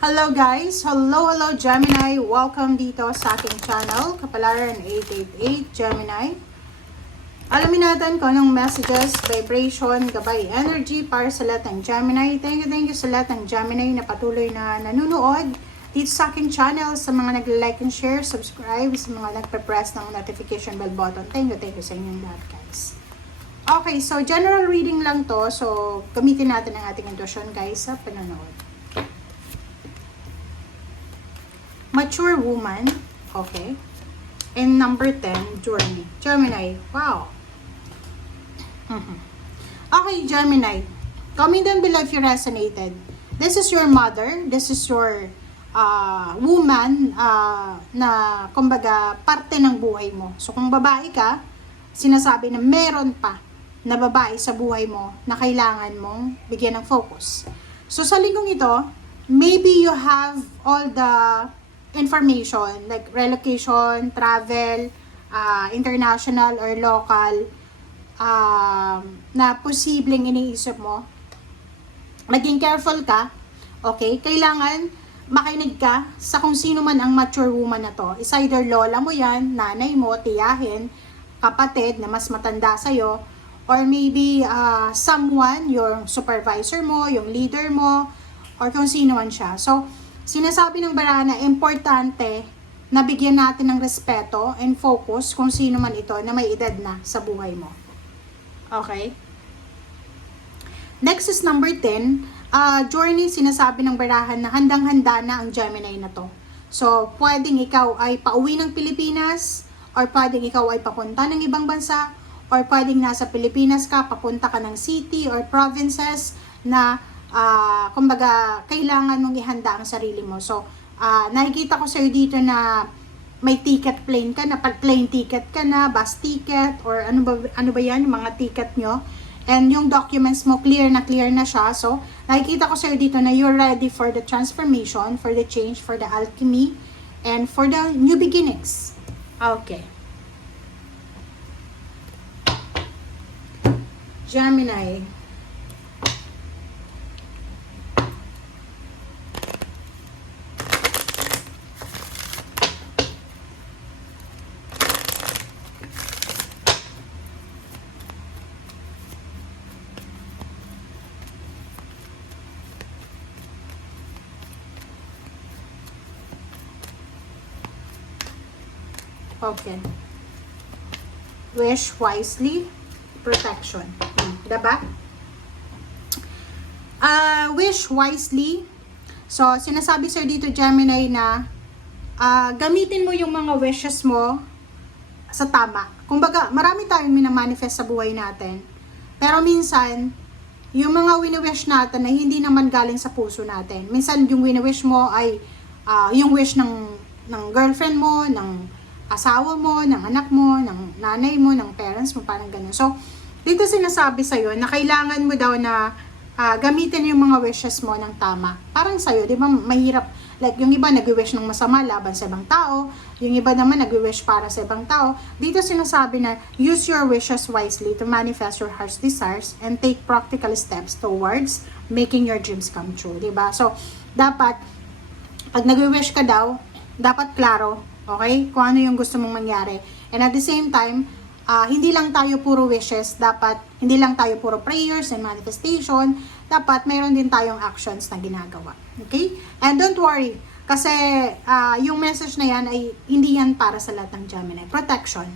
Hello guys! Hello Gemini! Welcome dito sa aking channel, Kapalaran 888 Gemini. Alamin natin kung anong messages, vibration, gabay, energy para sa lahat ng Gemini. Thank you sa lahat ng Gemini na patuloy na nanonood dito sa aking channel, sa mga nag-like and share, subscribe, sa mga nagpe-press ng notification bell button. Thank you sa inyong lahat guys. Okay, so general reading lang to. So, gamitin natin ang ating intuition guys sa panonood. Mature woman, okay. And number 10, journey. Gemini, wow. Okay, Gemini. Comment down below if you resonated. This is your mother. This is your woman na, kumbaga, parte ng buhay mo. So, kung babae ka, sinasabi na meron pa na babae sa buhay mo na kailangan mong bigyan ng focus. So, sa linggong ito, maybe you have all the information like relocation, travel, international or local na posibleng iniisip mo. Maging careful ka, okay? Kailangan makinig ka sa kung sino man ang mature woman na to. Is either lola mo yan, nanay mo, tiyahin, kapatid na mas matanda sa'yo, or maybe someone, yung supervisor mo, yung leader mo, or kung sino man siya. So, sinasabi ng baraha na importante na bigyan natin ng respeto and focus kung sino man ito na may edad na sa buhay mo. Okay? Next is number 10. Journey, sinasabi ng baraha na handang-handa na ang Gemini na to. So, pwedeng ikaw ay pauwi ng Pilipinas, or pwedeng ikaw ay papunta ng ibang bansa, or pwedeng nasa Pilipinas ka, papunta ka ng city or provinces na kumbaga, kailangan mong ihanda ang sarili mo. So, nakikita ko sa'yo dito na may ticket plane ka na, plane ticket ka na, bus ticket, or ano ba yan, yung mga ticket nyo. And yung documents mo, clear na siya. So, nakikita ko sa'yo dito na you're ready for the transformation, for the change, for the alchemy, and for the new beginnings. Okay. Gemini. Okay. Wish wisely, protection. Diba? Wish wisely. So, sinasabi sir dito, Gemini, na gamitin mo yung mga wishes mo sa tama. Kumbaga, marami tayong minamanifest sa buhay natin. Pero minsan, yung mga wini-wish natin ay hindi naman galing sa puso natin. Minsan, yung wini-wish mo ay yung wish ng girlfriend mo, ng asawa mo, ng anak mo, ng nanay mo, ng parents mo, parang ganun. So, dito sinasabi sa'yo na kailangan mo daw na gamitin yung mga wishes mo ng tama. Parang sa'yo, di ba, mahirap. Like, yung iba nag-wish ng masama laban sa ibang tao, yung iba naman nag-wish para sa ibang tao. Dito sinasabi na, use your wishes wisely to manifest your heart's desires and take practical steps towards making your dreams come true, di ba? So, dapat, pag nag-wish ka daw, dapat klaro, okay? Kung ano yung gusto mong mangyari. And at the same time, hindi lang tayo puro wishes, dapat hindi lang tayo puro prayers and manifestation, dapat mayroon din tayong actions na ginagawa. Okay? And don't worry, kasi yung message na yan ay hindi yan para sa lahat ng Gemini. Protection.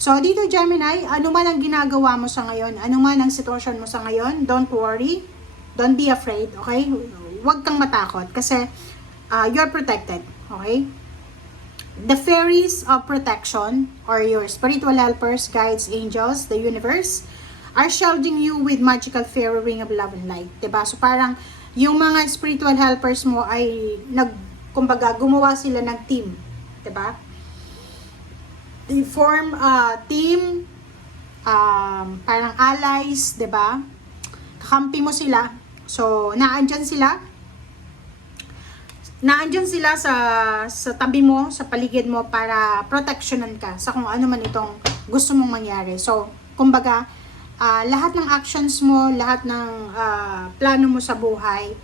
So dito Gemini, ano man ang ginagawa mo sa ngayon, ano man ang sitwasyon mo sa ngayon, don't worry, don't be afraid, okay? Huwag kang matakot kasi you're protected, okay? The fairies of protection, or your spiritual helpers, guides, angels, the universe, are shielding you with magical fairy ring of love and light. Diba? So parang yung mga spiritual helpers mo ay kumbaga, gumawa sila ng team. Diba? They form a team, parang allies, diba? Kakampi mo sila. So, naandyan sila sa tabi mo, sa paligid mo para protectionan ka sa kung ano man itong gusto mong mangyari. So, kumbaga, lahat ng actions mo, lahat ng plano mo sa buhay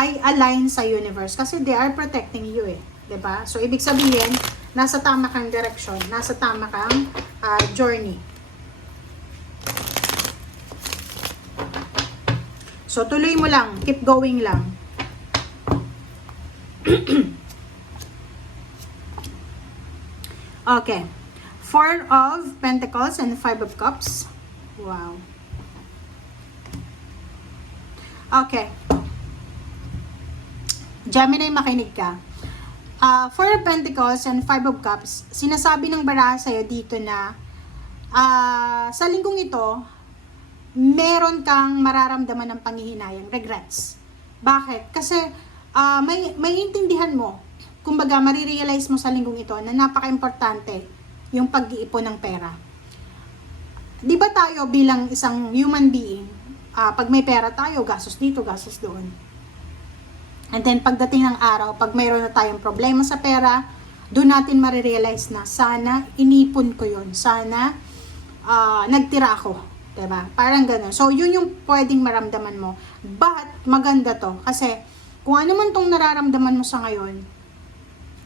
ay align sa universe. Kasi they are protecting you eh. 'Di ba? So, ibig sabihin, nasa tama kang direction, nasa tama kang journey. So, tuloy mo lang. Keep going lang. Okay. 4 of Pentacles and 5 of Cups. Wow. Okay. Gemini, makinig ka. 4 of Pentacles and 5 of Cups, sinasabi ng baraha sa'yo dito na sa linggong ito, meron kang mararamdaman ng panghihinayang, regrets. Bakit? Kasi may intindihan mo, kumbaga marirealize mo sa linggong ito na napaka-importante yung pag-iipon ng pera. Di ba tayo bilang isang human being, pag may pera tayo, gastos dito, gastos doon. And then pagdating ng araw, pag mayroon na tayong problema sa pera, doon natin marirealize na sana inipon ko yun, sana nagtira ako. Diba? Parang ganun. So, yun yung pwedeng maramdaman mo. But, maganda to. Kasi, kung ano man tong nararamdaman mo sa ngayon,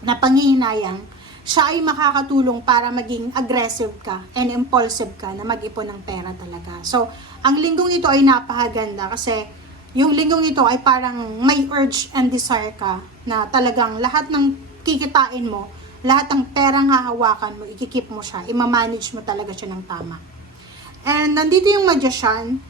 na panghihinayang, siya ay makakatulong para maging aggressive ka and impulsive ka na mag-ipon ng pera talaga. So, ang linggong ito ay napakaganda kasi yung linggong ito ay parang may urge and desire ka na talagang lahat ng kikitain mo, lahat ng perang hahawakan mo, ikikip mo siya, imamanage mo talaga siya ng tama. And nandito yung Magician,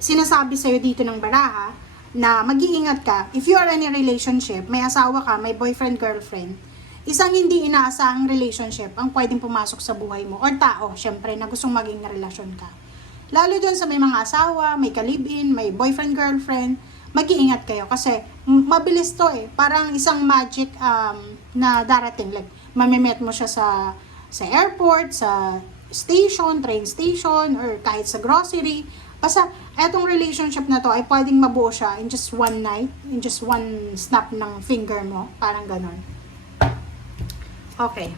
sinasabi sa'yo dito ng baraha na mag-iingat ka. If you are in a relationship, may asawa ka, may boyfriend, girlfriend, isang hindi inaasahang relationship ang pwedeng pumasok sa buhay mo or tao, syempre, na gustong maging relasyon ka. Lalo dun sa may mga asawa, may kalibin, may boyfriend, girlfriend, mag-iingat kayo kasi mabilis to eh. Parang isang magic na darating. Like, mamimit mo siya sa airport, sa station, train station, or kahit sa grocery. Basta, etong relationship na to ay pwedeng mabuo siya in just one night, in just one snap ng finger mo. Parang ganon. Okay.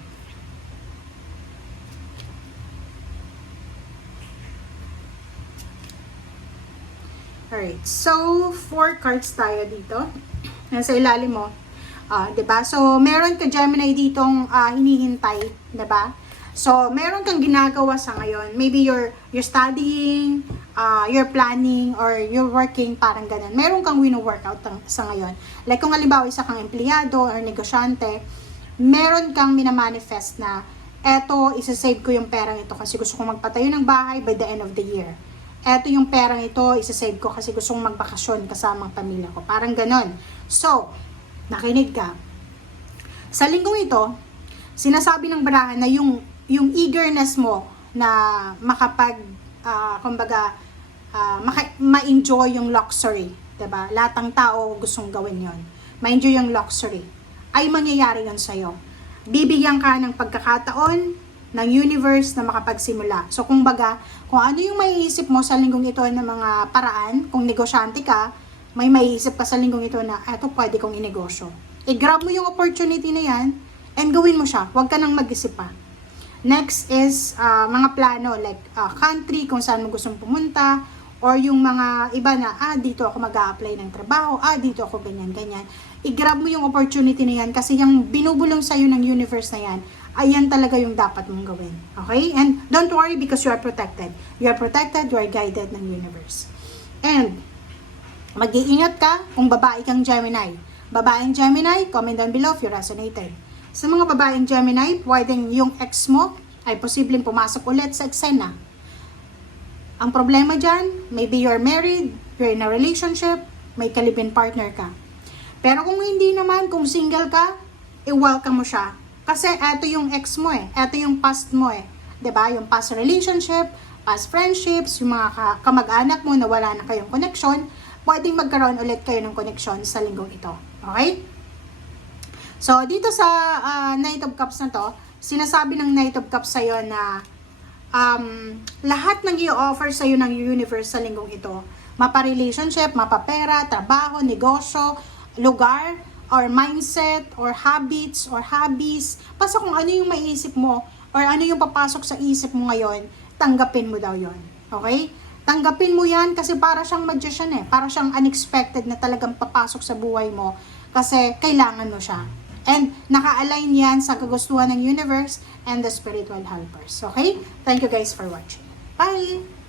Alright. So, 4 cards tayo dito. Nasa ilalim mo. 'Di ba? So, meron ka Gemini ditong hinihintay, 'di ba? So, meron kang ginagawa sa ngayon. Maybe you're studying, you're planning, or you're working, parang ganun. Meron kang wino-workout sa ngayon. Like, kung halimbawa isa kang empleyado or negosyante, meron kang minamanifest na eto, isa-save ko yung perang ito kasi gusto kong magpatayo ng bahay by the end of the year. Eto yung perang ito, isa-save ko kasi gusto kong magbakasyon kasama ang pamilya ko. Parang ganon. So, nakinig ka. Sa linggong ito, sinasabi ng barahan na yung eagerness mo na ma-enjoy yung luxury. Diba? Lahat ng tao gustong gawin yon. Ma-enjoy yung luxury. Ay mangyayari yun sa'yo. Bibigyan ka ng pagkakataon ng universe na makapagsimula. So, kung ano yung maiisip mo sa linggong ito ng mga paraan, kung negosyante ka, may maiisip ka sa linggong ito na, eto pwede kong inegosyo. I-grab mo yung opportunity na yan, and gawin mo siya. Huwag ka nang mag-isip pa. Next is, mga plano, like country, kung saan mo gustong pumunta, or yung mga iba na, dito ako mag-a-apply ng trabaho, dito ako ganyan. I-grab mo yung opportunity na yan kasi yung binubulong sa'yo ng universe na yan, ayan talaga yung dapat mong gawin. Okay? And don't worry because you are protected. You are protected, you are guided ng universe. And, mag-iingat ka kung babae kang Gemini. Babaeng Gemini, comment down below if you resonated. Sa mga babaeng Gemini, pwedeng yung ex mo ay posibleng pumasok ulit sa eksena. Ang problema dyan, maybe you're married, you're in a relationship, may kalibin partner ka. Pero kung hindi naman, kung single ka, i-welcome mo siya. Kasi eto yung ex mo eh. Eto yung past mo eh. 'Di ba? Yung past relationship, past friendships, yung mga kamag-anak mo na wala na kayong connection, pwedeng magkaroon ulit kayo ng connection sa linggong ito. Okay? So, dito sa Knight of Cups na to, sinasabi ng Knight of Cups sa'yo na lahat ng i-offer sa'yo ng universe sa linggong ito, mapa-relationship, mapa-pera, trabaho, negosyo, lugar, or mindset, or habits, or hobbies. Basta kung ano yung maiisip mo, or ano yung papasok sa isip mo ngayon, tanggapin mo daw yon. Okay? Tanggapin mo yan kasi para siyang magician eh. Para siyang unexpected na talagang papasok sa buhay mo kasi kailangan mo siya. And naka-align yan sa kagustuhan ng universe and the spiritual helpers. Okay? Thank you guys for watching. Bye!